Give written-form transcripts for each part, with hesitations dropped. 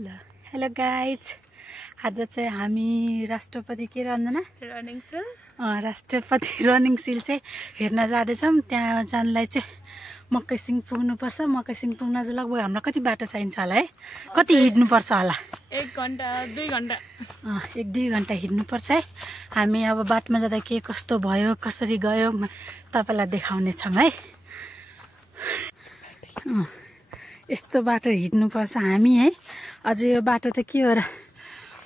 ल hello guys, आज चाहिँ हामी राष्ट्रपति के रञ्जना राष्ट्रपति रनिङ सिल चाहिँ हेर्न जाँदैछौँ। त्यहाँ जानलाई चाहिँ मकैसिङ पुग्नुपर्छ। मकैसिङ पुग्न चाहिँ लगभग हामीलाई कति बाटो चाहिन्छ होला है? कति हिँड्नुपर्छ होला? 1 घण्टा 2 घण्टा 1-2 घण्टा हिँड्नुपर्छ है। हामी अब बाटोमा जाँदा के कस्तो भयो, कसरी गयो तपाईँलाई देखाउनेछौँ है। यस्तो बाटो हिँड्नुपर्छ हामी है। अझै यो बाटो त के हो र,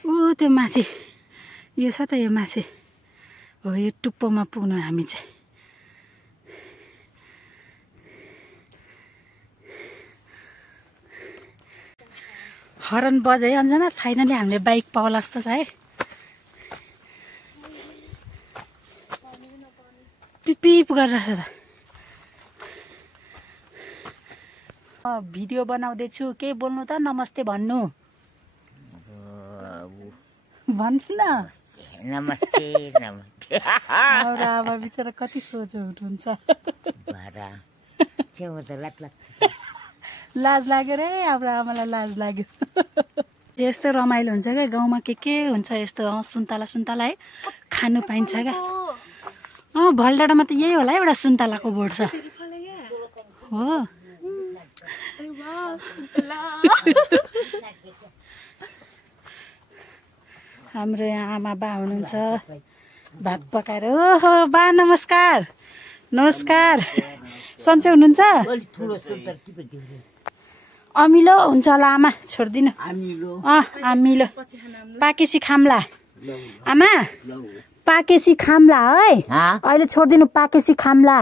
ऊ त्यो माथि यो छ त, यो माथि हो, यो टुप्पोमा पुग्नु हामी चाहिँ। हरन बज्यो है अन्जना, फाइनली हामीले बाइक पाउला जस्तो छ है। पिपिप गरिरहेछ त। भिडियो बनाउँदैछु, के बोल्नु त? नमस्ते भन्नु, भन्नु न। नमस्ते नमस्ते। अब बिचरा कति सोझो हुनुहुन्छ। लाज लाग्यो रे, हाम्रो आमालाई लाज लाग्यो। यस्तो रमाइलो हुन्छ क्या गाउँमा, के हुन्छ यस्तो सुन्तला सुन्तला है, खानु पाइन्छ क्या। भलडाँडामा त यही होला, एउटा सुन्तलाको बोर्ड छ हो। हाम्रो यहाँ आमा बा हुनुहुन्छ, भात पकाएर। ओहो बा नमस्कार। नमस्कार, सन्चै हुनुहुन्छ? अमिलो हुन्छ होला आमा, छोडिदिनु। अमिलो पाकेसी खाम्ला आमा, पाकेसी खाम्ला है। अहिले छोडिदिनु, पाकेसी खाम्ला।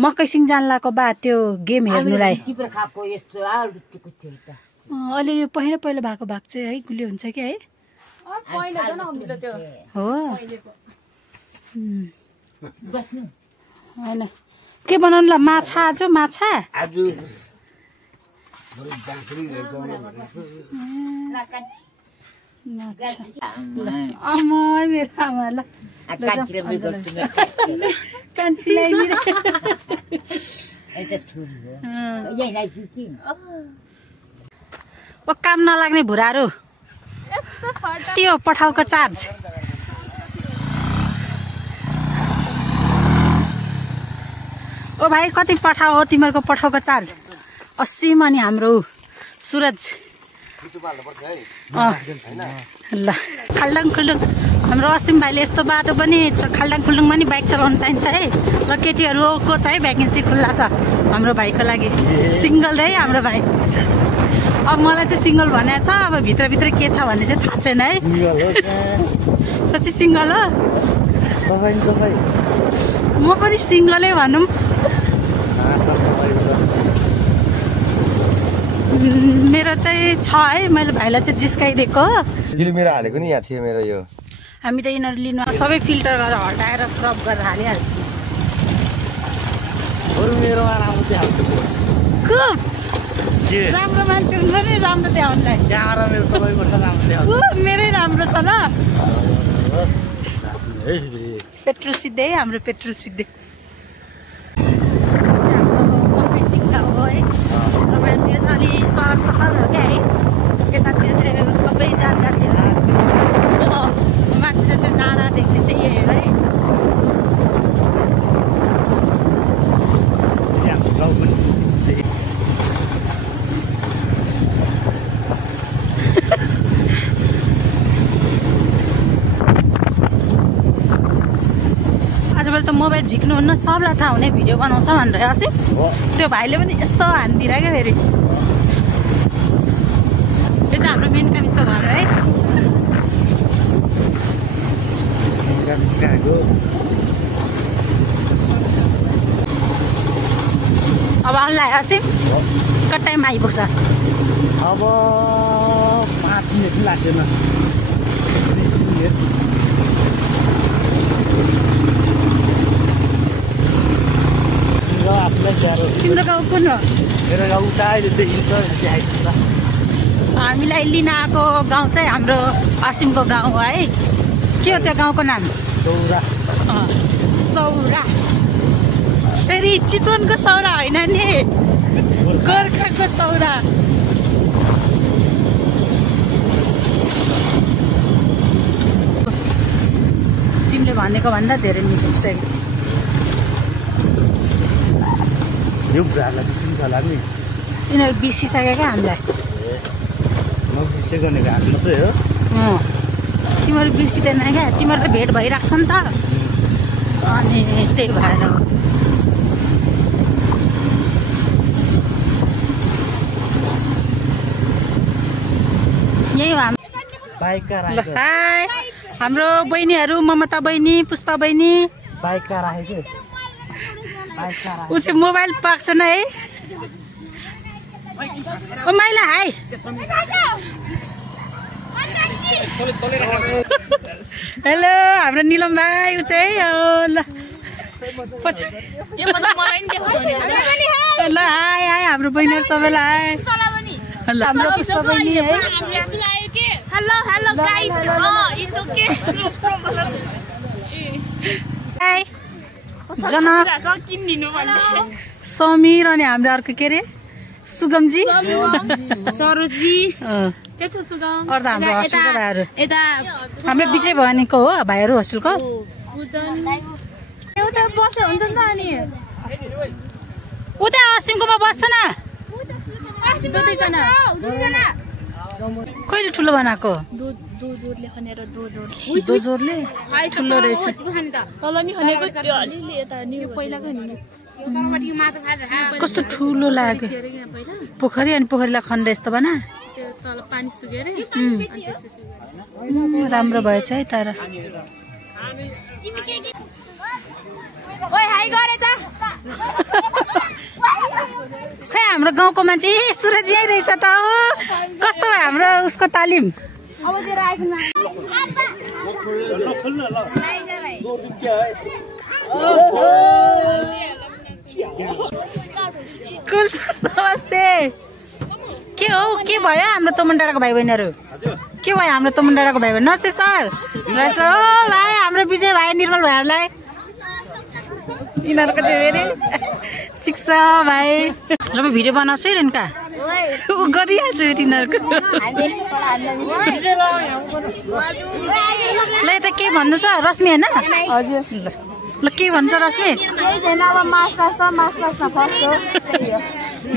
मकैसिङ जानलाको बाद त्यो गेम हेर्नुलाई अलि यो पहिला भएको भाग चाहिँ है गुलियो हुन्छ कि है। हो होइन, के बनाउनु ल? माछा आज माछा मेरो आमा ल काम नलाग्ने भुराहरू त्यो पठाउको चार्ज। ओ भाइ कति पठाउ हो तिमीहरूको पठाउको चार्ज? 80 मनी। हाम्रो सुरज ल खाल्डाङ खुल्डुङ हाम्रो असिम भाइले यस्तो बाटो पनि खाल्डाङ खुल्डुङमा नि बाइक चलाउनु चाहिन्छ है। र केटीहरूको छ है भ्याकेन्सी खुल्ला छ हाम्रो भाइको लागि। सिङ्गल है हाम्रो भाइ। अब मलाई चाहिँ सिङ्गल भनेको छ, अब भित्रभित्र के छ भन्ने चाहिँ थाहा छैन है। साँच्चै सिङ्गल हो? म पनि सिङ्गलै भनौँ। मेरो चाहिँ छ है, मैले भाइलाई चाहिँ जिस्काइदिएको हो। मेरो हालेको नि यहाँ थियो मेरो। यो हामी त यिनीहरू लिनु सबै फिल्टर गरेर हटाएर स्क्रब गरेर हालिहाल्छौँ। खुब राम्रो मान्छे हुन्छ नि, राम्रो देखाउनुलाई। मेरै राम्रो छ ल। पेट्रोल सिद्धै, हाम्रो पेट्रोल सिद्धै। सहर हो क्या है। यतातिर चाहिँ सबै जातिहरू माथितिर त्यो डाँडा देख्ने चाहिँ यही हो है। आजकल त मोबाइल झिक्नुहुन्न, सबलाई थाहा हुने भिडियो बनाउँछ भनेर असी त्यो भाइले पनि यस्तो हानिदिएर क्या फेरि। यो चाहिँ हाम्रो मेन कामिसको घर है। अब आउनुलाई असिम कति टाइम आइपुग्छ? अब 5 मिनट लाग्दैन। तिम्रो गाउँ कुन हो? मेरो गाउँ उता अहिले देखिन्छ। हामीलाई लिन आएको गाउँ चाहिँ हाम्रो असिमको गाउँ हो है। के हो त्यो गाउँको नाम? सौरा। सौरा फेरि चितवनको सौरा होइन नि। गोर्खाको सौरा तिमीले भनेको भन्दा धेरै निस्किसक्यो यो बुढाहरूलाई बिर्सिन्छ होला नि यिनीहरू बिर्सिसक्यो क्या हामीलाई नबिर्सेको भनेको हामी मात्रै हो तिमीहरू बिर्सिँदैन क्या तिमीहरू त भेट भइरहेको छ नि त अनि त्यही भएर यही हो बाइकका ल हाई हाम्रो बहिनीहरू ममता बहिनी पुष्पा बहिनी बाइकका राखेको बाइकका ऊ चाहिँ मोबाइल पाएको छैन है ओ माइला हाई हेलो हाम्रो निलम भाइ ऊ चाहिँ ल पछाडि ल हाई हाई हाम्रो बहिनीहरू सबैलाई ल हाम्रो पुष्पा बहिनी है hello hello guys it's okay hi Janak किनिदिनु भन्ने समीर अनि हाम्रो अर्को के अरे सुगमजी सरोजी अँ के छ सुगम अरू त हाम्रो होस्टेलको भाइहरू यता हाम्रो विजय भवानीको हो भाइहरू होस्टेलको एउटा बस्यो हुन्छ नि त अनि उता असिमकोमा बस्छ न दुईजना कहिले ठुलो बनाएको दोजोरले खनेर दोजोरले ठुलो रहेछ तल नि खनेको त्यो अलिअलि यता नि पहिलाको नि कस्तो ठुलो लाग्यो पोखरी अनि पोखरीलाई खन्दा यस्तो बना तल पानी सुकेर राम्रो भएछ है तर ओइ हाई गरे त खै हाम्रो गाउँको मान्छे ए सुरज यहीँ रहेछ त हो कस्तो भयो हाम्रो उसको तालिम अब चाहिँ राख्नु नमस्ते के हो के भयो हाम्रो तमुनडाँडाको भाइ बहिनीहरू के भयो हाम्रो तमुनडाँडाको भाइ बहिनी नमस्ते सर रहेछ हो भाइ हाम्रो विजय भाइ निर्मल भाइहरूलाई यिनीहरूको चाहिँ फेरि ठिक छ भाइ ल म भिडियो बनाउँछु है रेन्का ऊ गरिहाल्छु यिनीहरूको ल यता के भन्नु छ रश्मि होइन हजुर ल के भन्छ रश्मि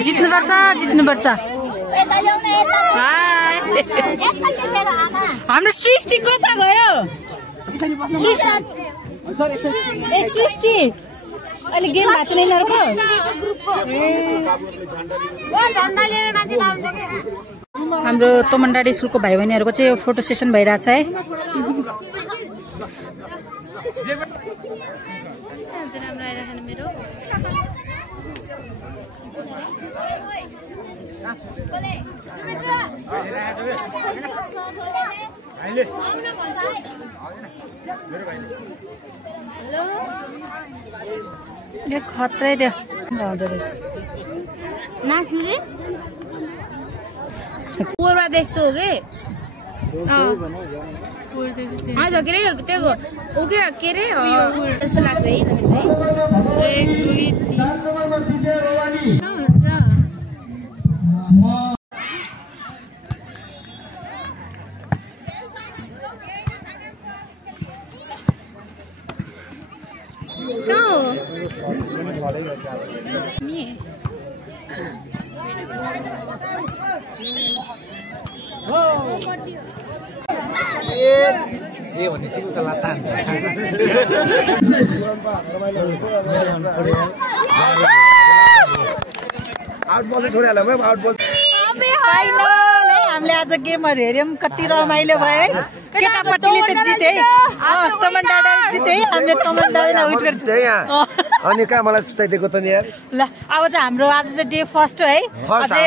जित्नुपर्छ जित्नुपर्छ हाम्रो सृष्टि कता गयो ए सृष्टि अहिले गेम भएको छैन यिनीहरूको हाम्रो तमनडाँडी स्कुलको भाइ बहिनीहरूको चाहिँ यो फोटो सेसन भइरहेछ है खत्रै त्यो हुँदो रहेछ नाच्नुले पूर्वा त्यस्तो हो कि हजुर के अरे त्यो ऊ के अरे जस्तो लाग्छ है हामीले आज गेमहरू हेर्यौं कति रमाइलो भयो है केटापट्टिले त जिते है तमनडाँडाले जिते है हामीले तमनडाँडालाई उठ गर्छ अनि कहाँ मलाई छुट्याइदिएको त नि यार ल अब चाहिँ हाम्रो आज चाहिँ डे फर्स्ट है अझै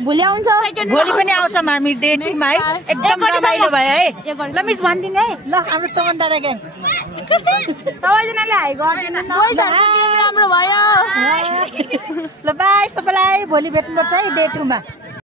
भोलि आउँछ भोलि पनि आउँछौँ हामी डे 2 मा है एकदम रमाइलो भयो है ल मिस भनिदिनु है ल हाम्रो तमनडाँडा ग्याङ सबैजनाले हाई गरिदिनु न राम्रो भयो ल बाई सबैलाई भोलि भेट्नुपर्छ है डे 2 मा